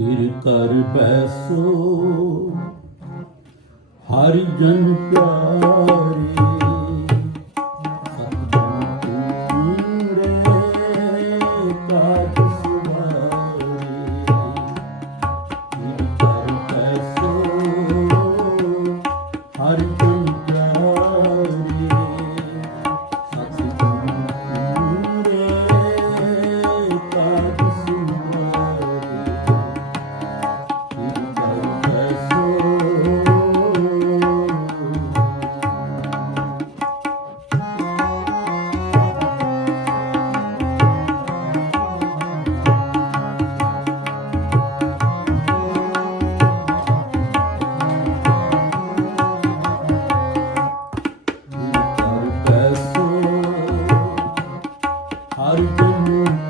ਫਿਰ ਕਰ ਬੈਸੋ ਹਰਿ ਜਨ ਪਿਆਰੇ। thank you.